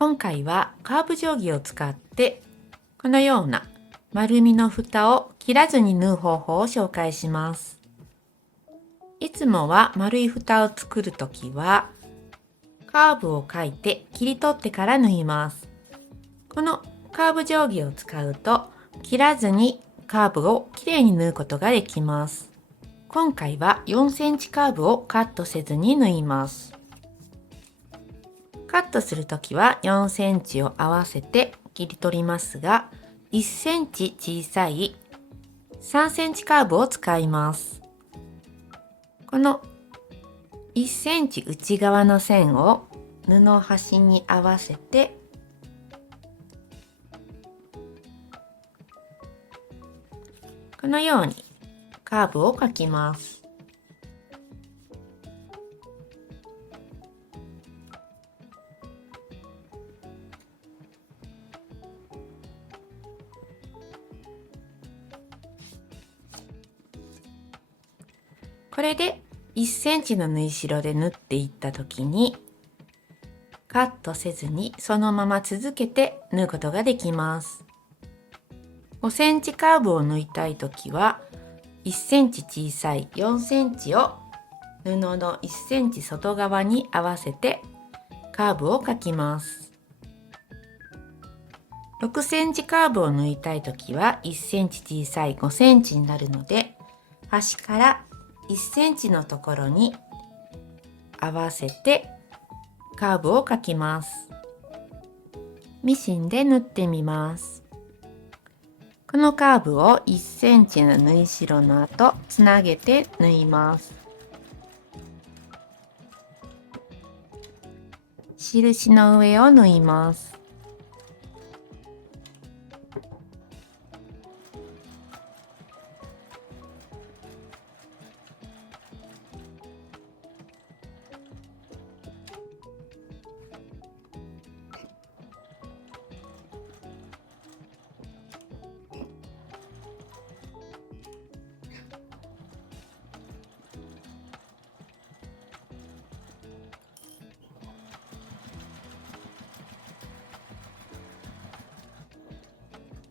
今回はカーブ定規を使ってこのような丸みの蓋を切らずに縫う方法を紹介します。いつもは丸い蓋を作るときはカーブを描いて切り取ってから縫います。このカーブ定規を使うと切らずにカーブをきれいに縫うことができます。今回は4センチカーブをカットせずに縫います。カットするときは4センチを合わせて切り取りますが、1センチ小さい3センチカーブを使います。この1センチ内側の線を布端に合わせてこのようにカーブを描きます。これで1センチの縫い代で縫っていった時にカットせずにそのまま続けて縫うことができます。5センチカーブを縫いたい時は1センチ小さい4センチを布の1センチ外側に合わせてカーブを描きます。6センチカーブを縫いたい時は1センチ小さい5センチになるので、端から1センチのところに合わせてカーブを描きます。ミシンで縫ってみます。このカーブを1センチの縫い代の後つなげて縫います。印の上を縫います。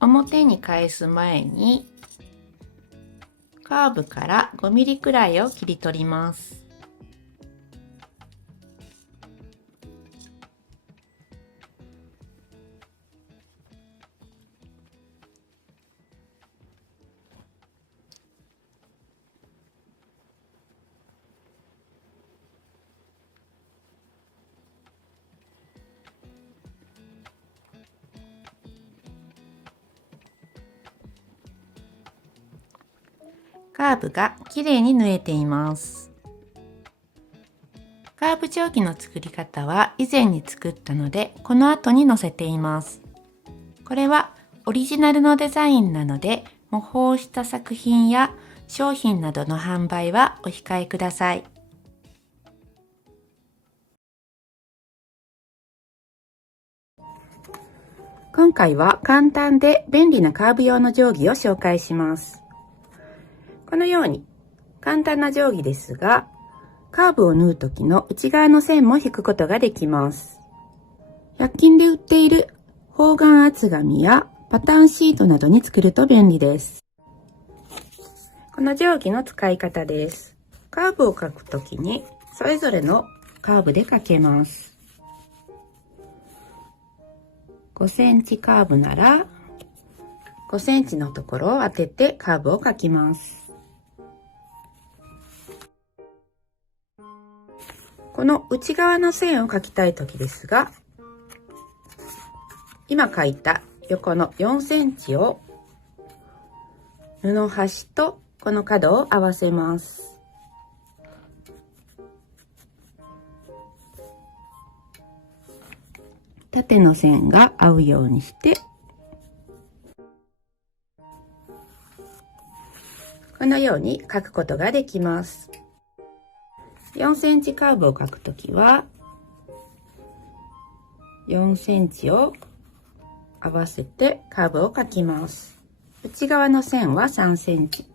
表に返す前にカーブから5ミリくらいを切り取ります。カーブがきれいに縫えています。カーブ定規の作り方は以前に作ったのでこの後に載せています。これはオリジナルのデザインなので模倣した作品や商品などの販売はお控えください。今回は簡単で便利なカーブ用の定規を紹介します。このように簡単な定規ですが、カーブを縫う時の内側の線も引くことができます。100均で売っている方眼厚紙やパターンシートなどに作ると便利です。この定規の使い方です。カーブを描くときにそれぞれのカーブで描けます。5センチカーブなら5センチのところを当ててカーブを描きます。この内側の線を描きたいときですが、今描いた横の4センチを布端とこの角を合わせます。縦の線が合うようにしてこのように描くことができます。4センチカーブを描くときは4センチを合わせてカーブを描きます。内側の線は3センチ。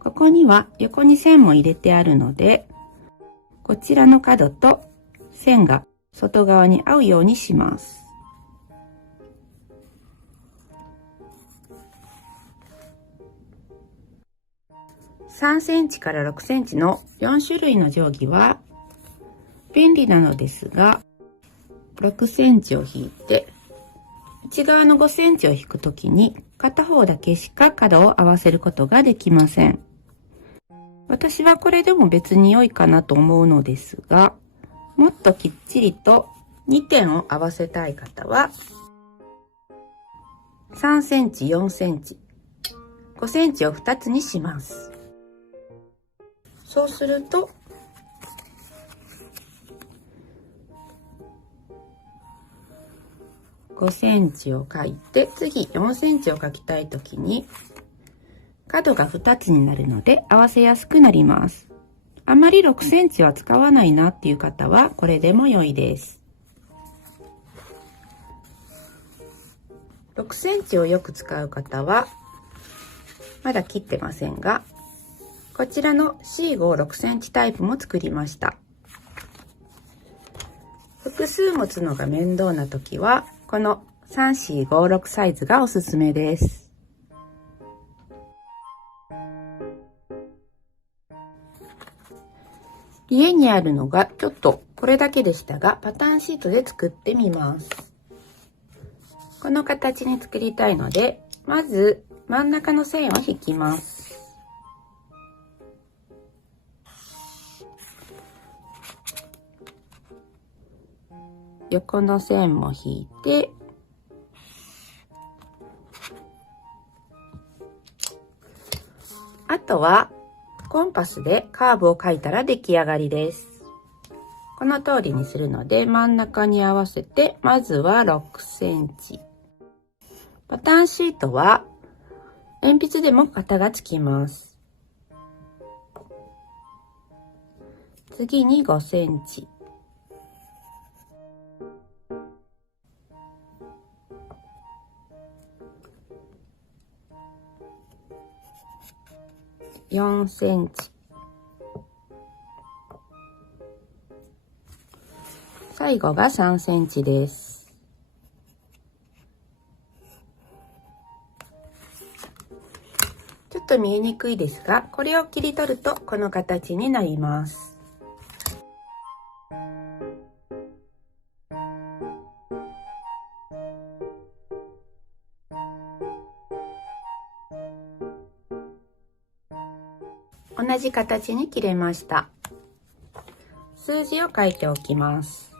ここには横に線も入れてあるので、こちらの角と線が外側に合うようにします。3センチから6センチの4種類の定規は便利なのですが、6センチを引いて、内側の5センチを引くときに片方だけしか角を合わせることができません。私はこれでも別に良いかなと思うのですが、もっときっちりと2点を合わせたい方は、3センチ、4センチ、5センチを2つにします。そうすると、5センチを書いて、次4センチを書きたいときに、角が2つになるので合わせやすくなります。あまり6センチは使わないなっていう方はこれでも良いです。6センチをよく使う方はまだ切ってませんが、こちらの C56 センチタイプも作りました。複数持つのが面倒な時はこの3456サイズがおすすめです。家にあるのがちょっとこれだけでしたが、パターンシートで作ってみます。この形に作りたいので、まず真ん中の線を引きます。横の線も引いて、あとはコンパスでカーブを描いたら出来上がりです。この通りにするので真ん中に合わせて、まずは6センチ。パターンシートは鉛筆でも型がつきます。次に5センチ。4センチ。最後が3センチです。ちょっと見えにくいですが、これを切り取るとこの形になります。同じ形に切れました。数字を書いておきます。